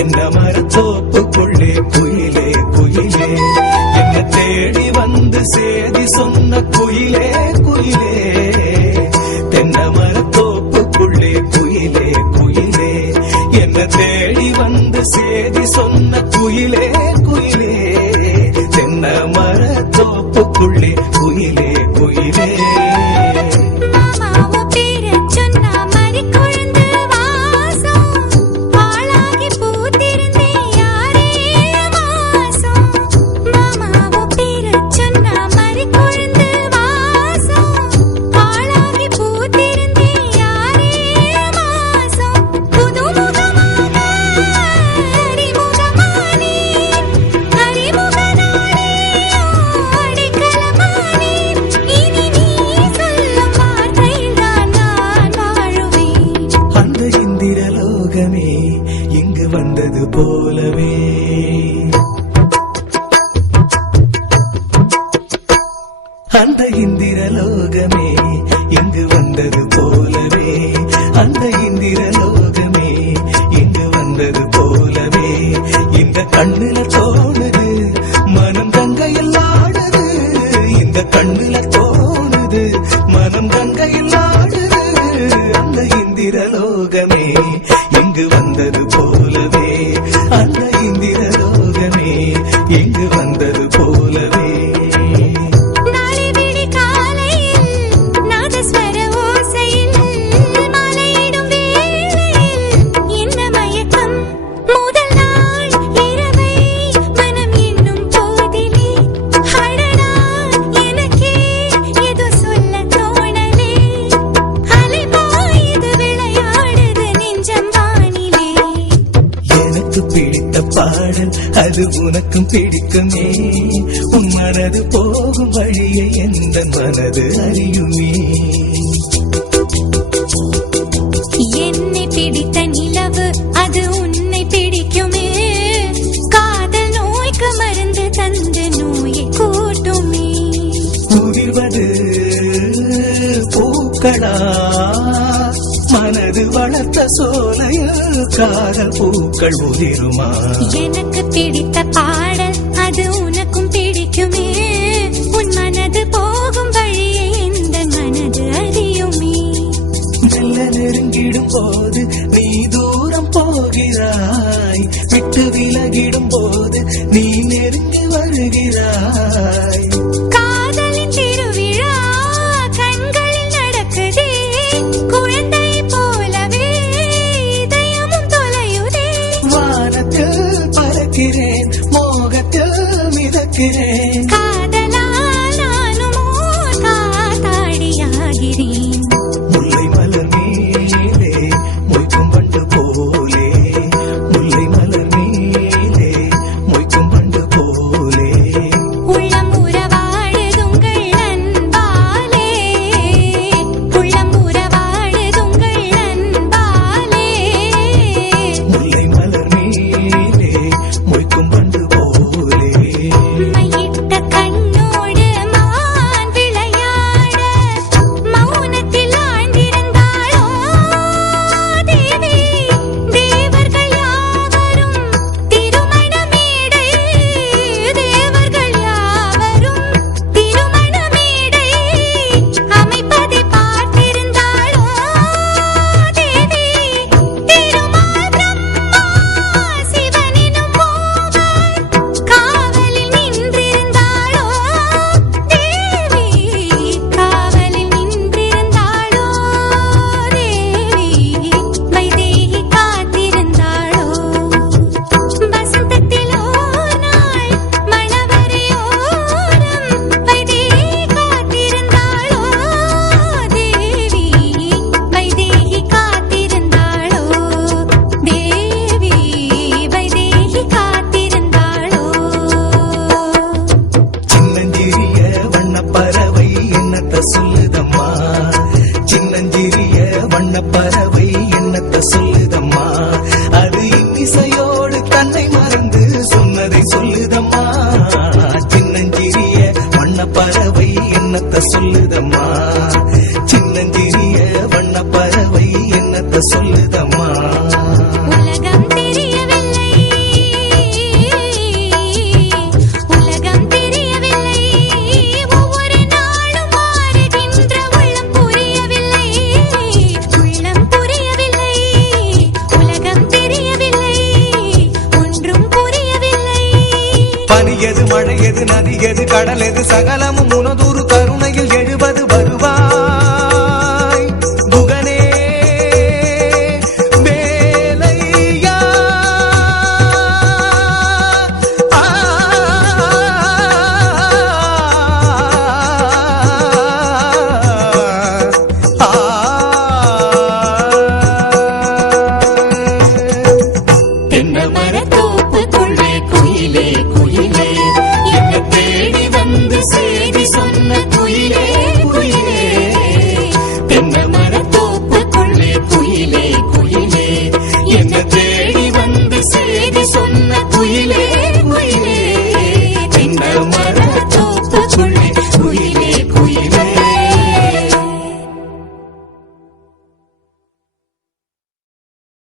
தென்னை மரத்தோப்புக்குள்ளே குயிலே குயிலே என்ன தேடி வந்து சேதி சொன்ன குயிலே குயிலே தென்னை மரத்தோப்புக்குள்ளே குயிலே குயிலே என்ன தேடி வந்து சேதி சொன்ன குயிலே குயிலே தென்னை மரத்தோப்புக்குள்ளே குயிலே குயிலே இங்கு வந்தது போலவே அந்த இந்திரலோகமே இங்கு வந்தது போலவே அந்த இந்திரலோகமே இங்கு வந்தது போலவே இந்த கண்ணுல தோணுது மனம் கங்கையில் ஆடுது இந்த கண்ணுல தோணுது மனம் கங்கையில் ஆடுது அந்த இந்திரலோகமே இங்கு வந்தது போலவே அந்த இந்திரலோகமே இங்கு வந்தது போலவே பிடித்த பாடல் அது உனக்கும் பிடிக்குமே உன் மனது போகும் வழியை எந்த மனது அறியுமே என்னை பிடித்த நிலவு அது உன்னை பிடிக்குமே காதல் நோய்க்கு மருந்து தந்து நோயை கூட்டுமே உதிர்வது பூக்களா மனது வளர்த்த சோலையில் காதல் பூக்கள் உதிருமா எனக்கு பிடித்த பாடல் அது உனக்கும் பிடிக்குமே உன் மனது போகும் வழியை இந்த மனது அறியுமே மெல்ல நெருங்கிடும் போது நீ தூரம் போகிறாய் விட்டு விலகிடும் போது நீ நெருங்கி வருகிறாய் காதலின் திருவிழா கண்களில் நடக்குதே குழந்தை போலவே இதயமும் தொலையுதே வானத்தில் பறக்கிறேன் மோகத்தில் மிதக்கிறேன் காதலால் நானுமோ காத்தாடியாகிறேன் முல்லை மலர் மேலே மொய்க்கும் பண்டு போலே முல்லை மலர் மேலே மொய்க்கும் பண்டு போலே உள்ளம் உறவாடுதுங்கள் அன்பாலே உள்ளம் உறவாடுதுங்கள் அன்பாலே முல்லை மலர் மேலே மொய்க்கும் பண்டு போலே மையிட்ட எது நதி எது கடல் எது சகலமும் உனதொரு கருணையில் எழுவது வருவாய் குகனே வேலையா தென்னமரத்தோப்புக்குள்ளே குயிலே குயிலே என்னை தேடி வந்து செய்தி சொன்ன குயிலே குயிலே தென்னமரத்தோப்புக்குள்ளே குயிலே குயிலே என்னை தேடி வந்து செய்தி சொன்ன குயிலே குயிலே தென்னமரத்தோப்புக்குள்ளே குயிலே